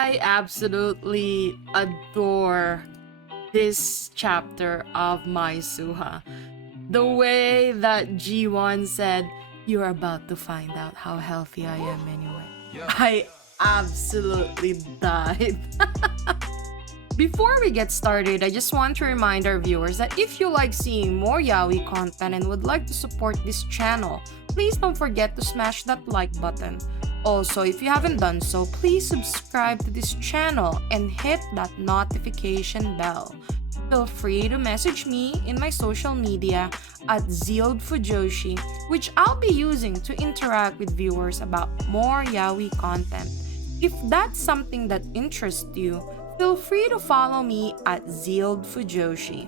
I absolutely adore this chapter of my Suha. The way that Jiwon said, "You're about to find out how healthy I am anyway." I absolutely died. Before we get started, I just want to remind our viewers that if you like seeing more yaoi content and would like to support this channel, please don't forget to smash that like button. Also, if you haven't done so, please subscribe to this channel and hit that notification bell. Feel free to message me in my social media at ZEALED FUJOSHI, which I'll be using to interact with viewers about more yaoi content. If that's something that interests you, feel free to follow me at ZEALED FUJOSHI.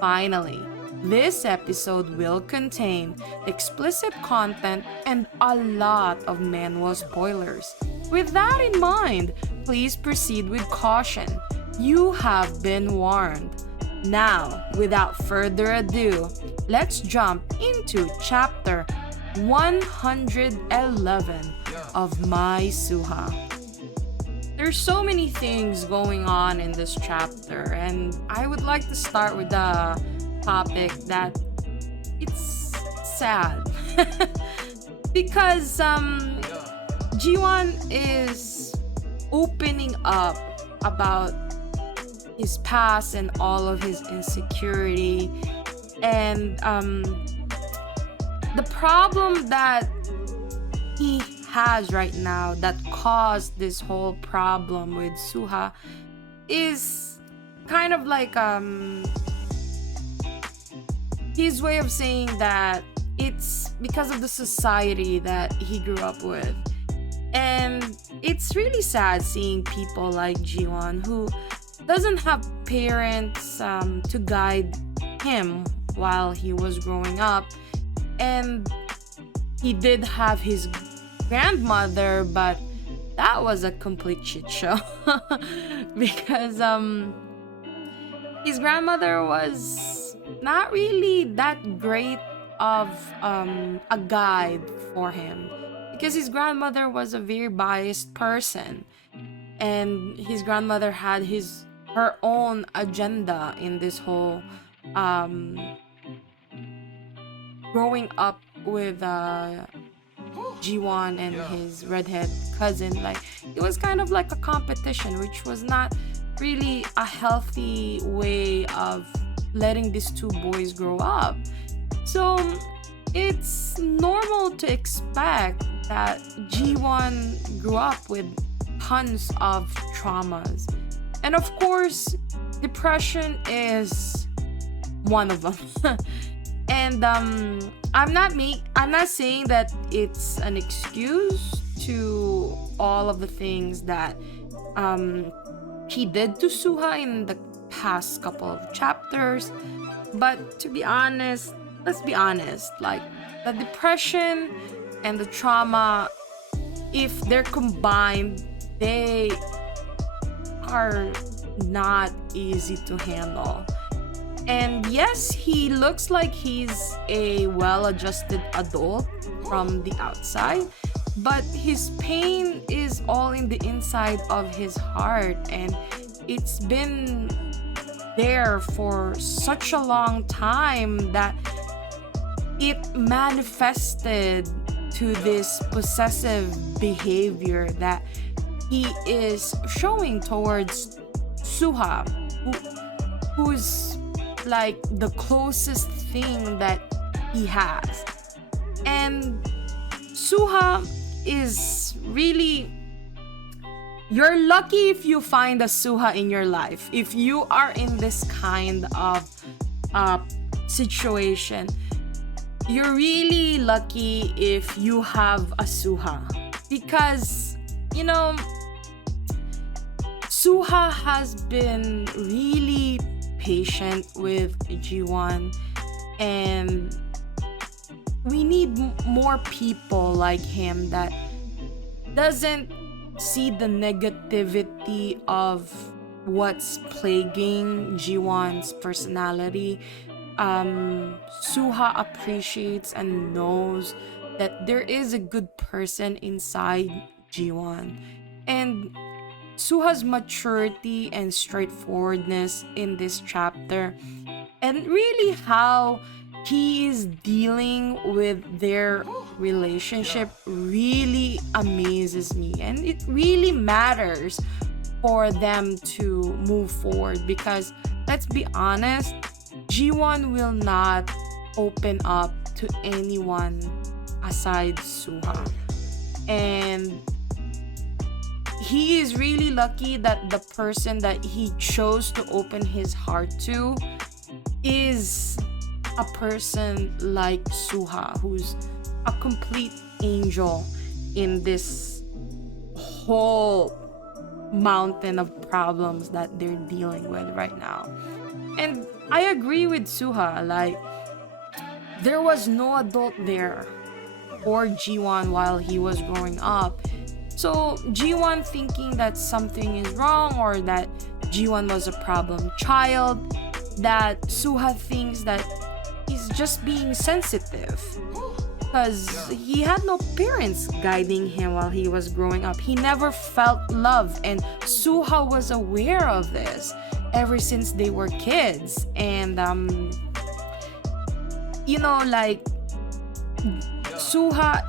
Finally, this episode will contain explicit content and a lot of manhwa spoilers. With that in mind, please proceed with caution. You have been warned. Now, without further ado, let's jump into chapter 111 of My Suha. There's so many things going on in this chapter, and I would like to start with the topic that it's sad because Jiwon is opening up about his past and all of his insecurity, and the problem that he has right now that caused this whole problem with Suha is kind of like his way of saying that it's because of the society that he grew up with. And it's really sad seeing people like Jiwon who doesn't have parents to guide him while he was growing up. And he did have his grandmother, but that was a complete shit show because his grandmother was not really that great of a guide for him, because his grandmother was a very biased person, and his grandmother had her own agenda in this whole growing up with Jiwon and his redhead cousin. Like, it was kind of like a competition, which was not really a healthy way of letting these two boys grow up. So it's normal to expect that Jiwon grew up with tons of traumas, and of course depression is one of them. And I'm not saying that it's an excuse to all of the things that he did to Suha in the past couple of chapters, but to be honest, let's be honest, like, the depression and the trauma, if they're combined, they are not easy to handle. And yes, he looks like he's a well-adjusted adult from the outside, but his pain is all in the inside of his heart, and it's been there for such a long time that it manifested to this possessive behavior that he is showing towards Suha, who's like the closest thing that he has. And Suha is really, you're lucky if you find a Suha in your life. If you are in this kind of situation, you're really lucky if you have a Suha, because, you know, Suha has been really patient with Jiwon, and we need more people like him that doesn't see the negativity of what's plaguing Jiwon's personality. Suha appreciates and knows that there is a good person inside Jiwon, and Suha's maturity and straightforwardness in this chapter, and really how he is dealing with their relationship really amazes me, and it really matters for them to move forward because let's be honest, Jiwon will not open up to anyone aside Suha. And he is really lucky that the person that he chose to open his heart to is a person like Suha, who's a complete angel in this whole mountain of problems that they're dealing with right now. And I agree with Suha, like, there was no adult there for Jiwon while he was growing up. So Jiwon thinking that something is wrong or that Jiwon was a problem child, that Suha thinks that he's just being sensitive because he had no parents guiding him while he was growing up. He never felt love, and Suha was aware of this ever since they were kids. And you know, like, Suha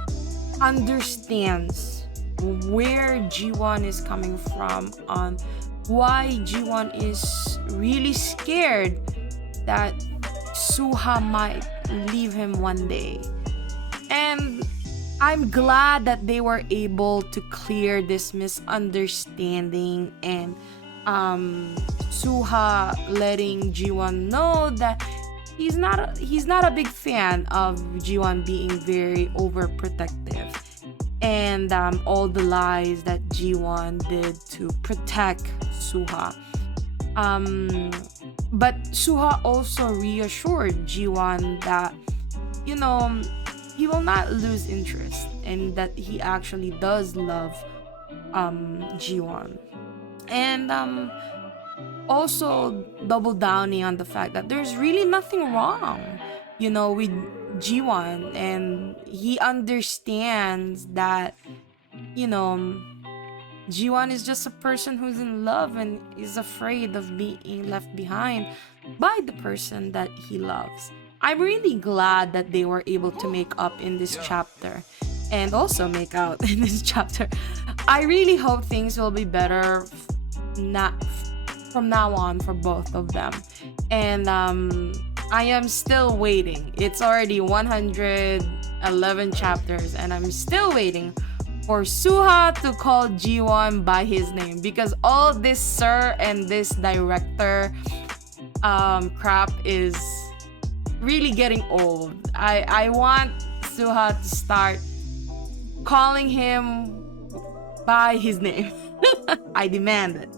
understands where Jiwon is coming from, on why Jiwon is really scared that Suha might leave him one day. And I'm glad that they were able to clear this misunderstanding, and Suha letting Jiwon know that he's not a big fan of Jiwon being very overprotective, and all the lies that Jiwon did to protect Suha. But Suha also reassured Jiwon that, you know, he will not lose interest and that he actually does love Jiwon. And also double downing on the fact that there's really nothing wrong, you know, with Jiwon, and he understands that, you know, Jiwon is just a person who's in love and is afraid of being left behind by the person that he loves. I'm really glad that they were able to make up in this chapter and also make out in this chapter. I really hope things will be better from now on for both of them. And I am still waiting. It's already 111 chapters and I'm still waiting for Suha to call Jiwon by his name, because all this sir and this director crap is really getting old. I want Suha to start calling him by his name. I demand it.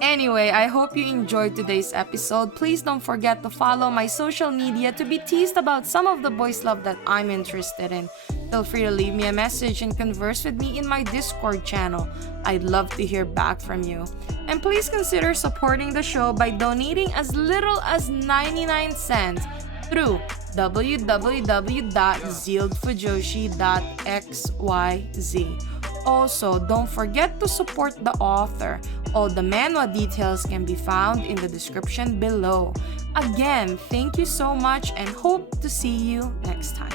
Anyway, I hope you enjoyed today's episode. Please don't forget to follow my social media to be teased about some of the boys' love that I'm interested in. Feel free to leave me a message and converse with me in my Discord channel. I'd love to hear back from you. And please consider supporting the show by donating as little as 99 cents through www.zealedfujoshi.xyz. Also, don't forget to support the author. All the manhwa details can be found in the description below. Again, thank you so much and hope to see you next time.